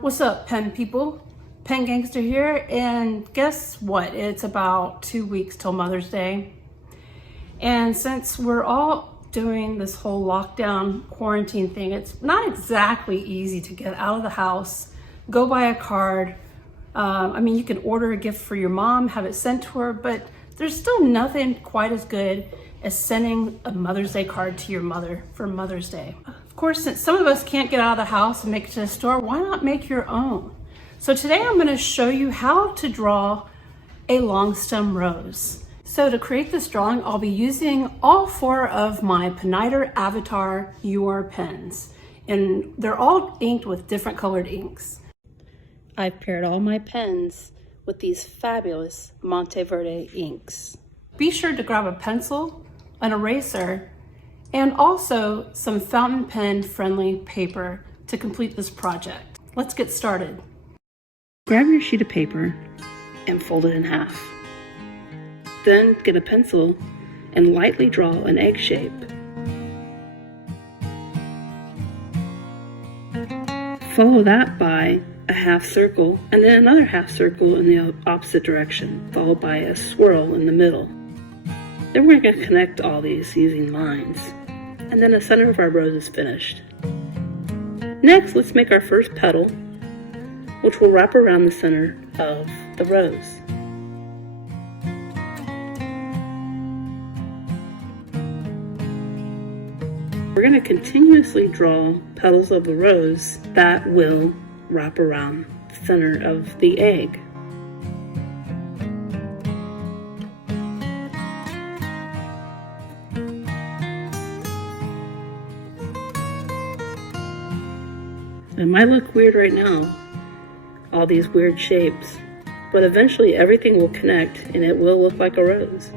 What's up, pen people? Pen Gangster here, and guess what? It's about 2 weeks till Mother's Day. And since we're all doing this whole lockdown quarantine thing, it's not exactly easy to get out of the house, go buy a card. You can order a gift for your mom, have it sent to her, but there's still nothing quite as good as sending a Mother's Day card to your mother for Mother's Day. Of course, since some of us can't get out of the house and make it to the store, why not make your own? So today I'm going to show you how to draw a long stem rose. So to create this drawing, I'll be using all 4 of my Pineider Avatar UR pens, and they're all inked with different colored inks. I've paired all my pens with these fabulous Monteverde inks. Be sure to grab a pencil, an eraser, and also some fountain pen friendly paper to complete this project. Let's get started. Grab your sheet of paper and fold it in half. Then get a pencil and lightly draw an egg shape. Follow that by a half circle and then another half circle in the opposite direction, followed by a swirl in the middle. Then we're going to connect all these using lines, and then the center of our rose is finished. Next, let's make our first petal, which will wrap around the center of the rose. We're going to continuously draw petals of the rose that will wrap around the center of the egg. It might look weird right now, all these weird shapes, but eventually everything will connect and it will look like a rose.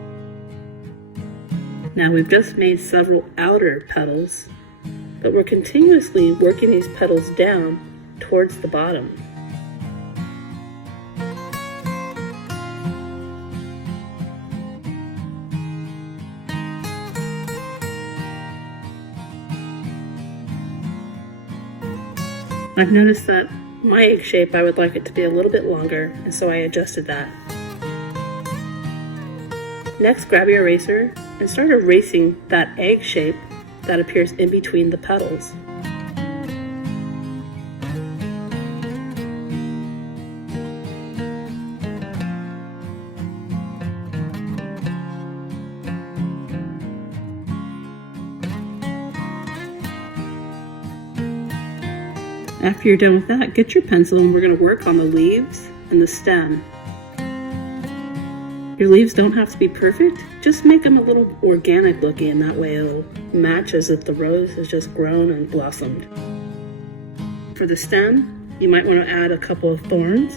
Now we've just made several outer petals, but we're continuously working these petals down towards the bottom. I've noticed that my egg shape, I would like it to be a little bit longer, and so I adjusted that. Next, grab your eraser and start erasing that egg shape that appears in between the petals. After you're done with that, get your pencil and we're going to work on the leaves and the stem. Your leaves don't have to be perfect, just make them a little organic looking, and that way it'll match as if the rose has just grown and blossomed. For the stem, you might want to add a couple of thorns.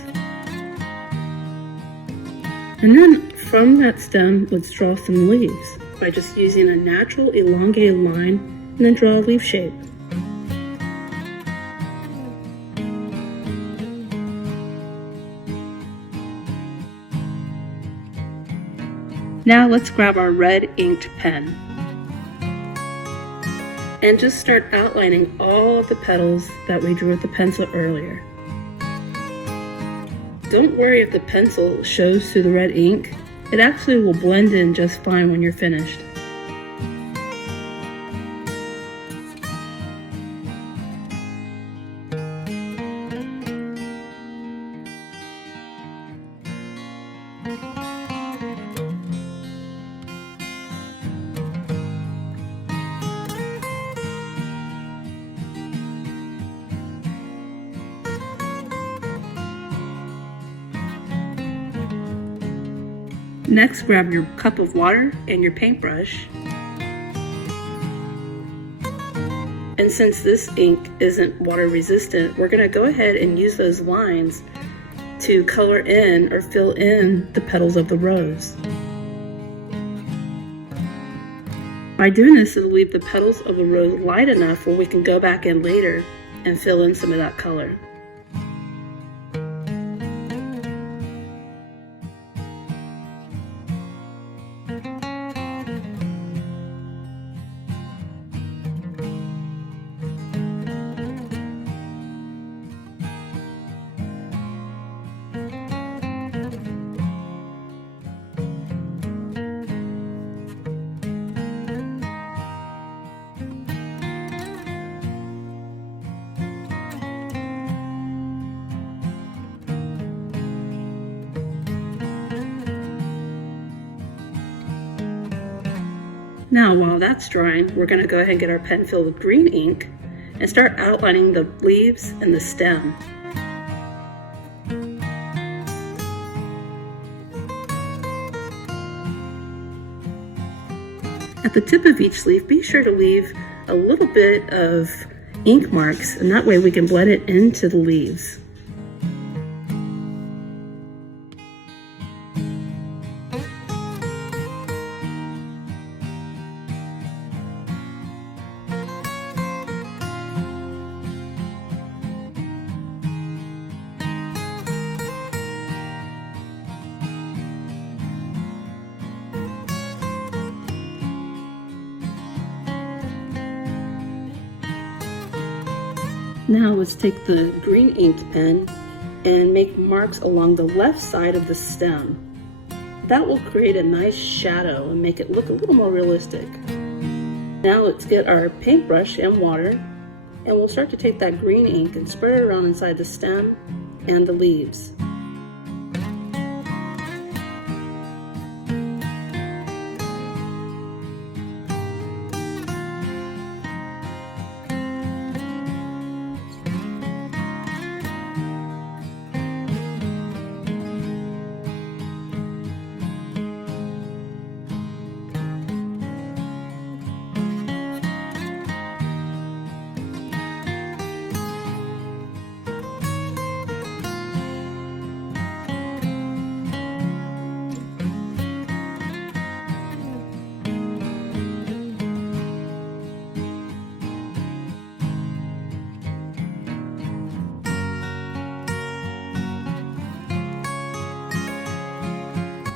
And then from that stem, let's draw some leaves by just using a natural elongated line and then draw a leaf shape. Now let's grab our red inked pen and just start outlining all of the petals that we drew with the pencil earlier. Don't worry if the pencil shows through the red ink. It actually will blend in just fine when you're finished. Next, grab your cup of water and your paintbrush. And since this ink isn't water resistant, we're going to go ahead and use those lines to color in or fill in the petals of the rose. By doing this, it'll leave the petals of the rose light enough where we can go back in later and fill in some of that color. Now, while that's drying, we're going to go ahead and get our pen filled with green ink and start outlining the leaves and the stem. At the tip of each leaf, be sure to leave a little bit of ink marks, and that way we can blend it into the leaves. Now let's take the green inked pen and make marks along the left side of the stem. That will create a nice shadow and make it look a little more realistic. Now let's get our paintbrush and water, and we'll start to take that green ink and spread it around inside the stem and the leaves.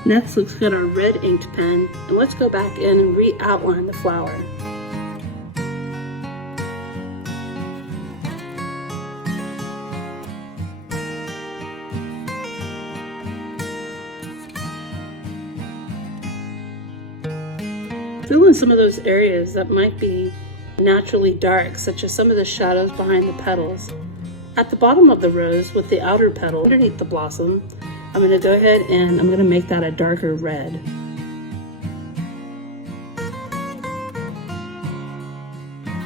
Next, let's get our red inked pen and let's go back in and re-outline the flower. Fill in some of those areas that might be naturally dark, such as some of the shadows behind the petals. At the bottom of the rose, with the outer petal underneath the blossom, I'm going to go ahead and I'm going to make that a darker red.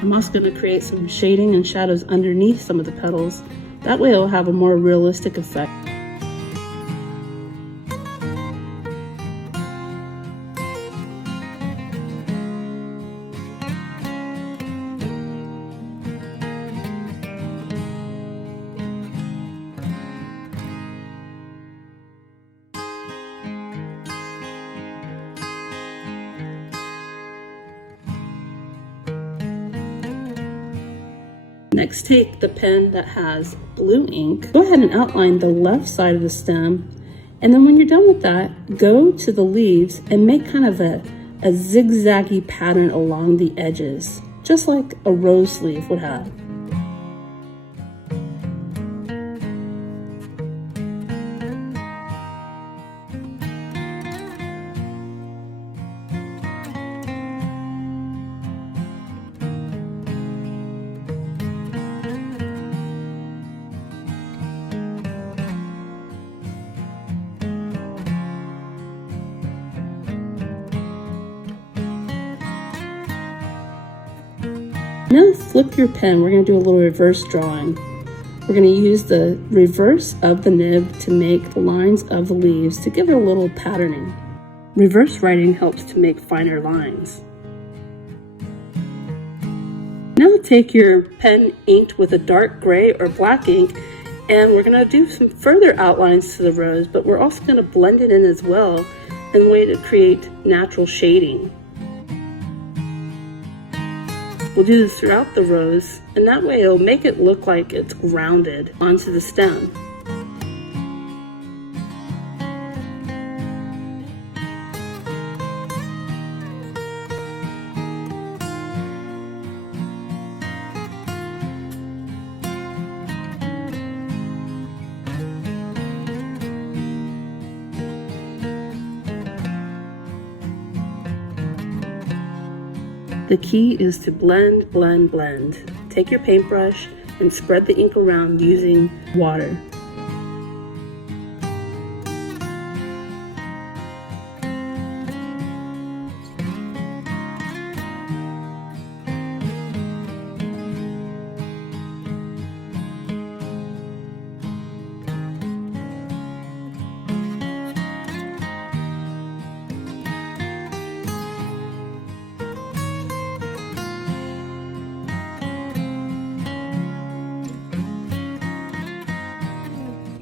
I'm also going to create some shading and shadows underneath some of the petals. That way it'll have a more realistic effect. Next, take the pen that has blue ink, go ahead and outline the left side of the stem, and then when you're done with that, go to the leaves and make kind of a zigzaggy pattern along the edges, just like a rose leaf would have. Now flip your pen. We're going to do a little reverse drawing. We're going to use the reverse of the nib to make the lines of the leaves to give it a little patterning. Reverse writing helps to make finer lines. Now take your pen inked with a dark gray or black ink, and we're going to do some further outlines to the rose, but we're also going to blend it in as well in a way to create natural shading. We'll do this throughout the rose, and that way it'll make it look like it's grounded onto the stem. The key is to blend, blend, blend. Take your paintbrush and spread the ink around using water.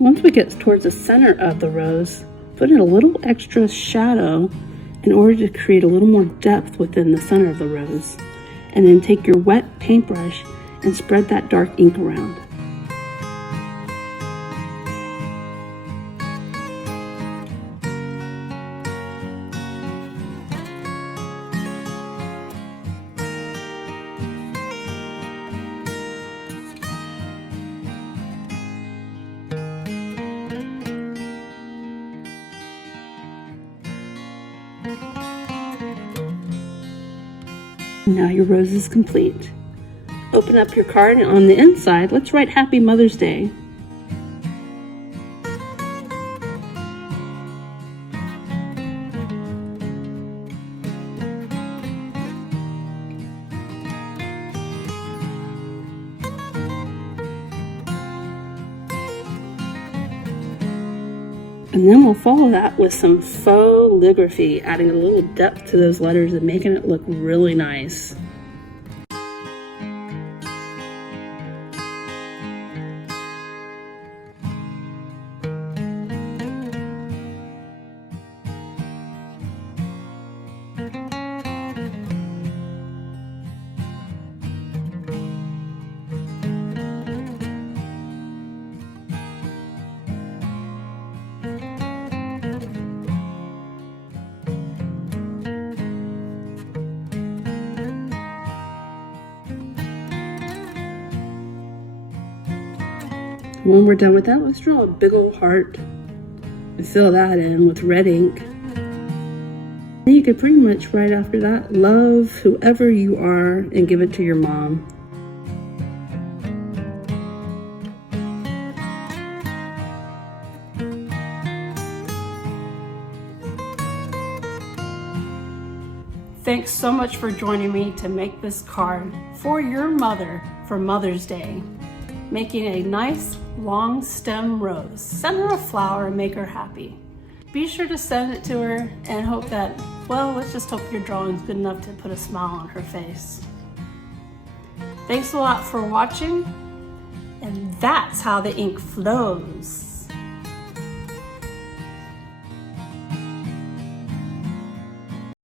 Once we get towards the center of the rose, put in a little extra shadow in order to create a little more depth within the center of the rose. And then take your wet paintbrush and spread that dark ink around. Now your rose is complete. Open up your card, and on the inside, let's write Happy Mother's Day. And then we'll follow that with some faux calligraphy, adding a little depth to those letters and making it look really nice. When we're done with that, let's draw a big old heart and fill that in with red ink. Then you could pretty much right after that, love whoever you are and give it to your mom. Thanks so much for joining me to make this card for your mother for Mother's Day. Making a nice long stem rose. Send her a flower and make her happy. Be sure to send it to her and hope that, well, let's just hope your drawing's good enough to put a smile on her face. Thanks a lot for watching, and that's how the ink flows.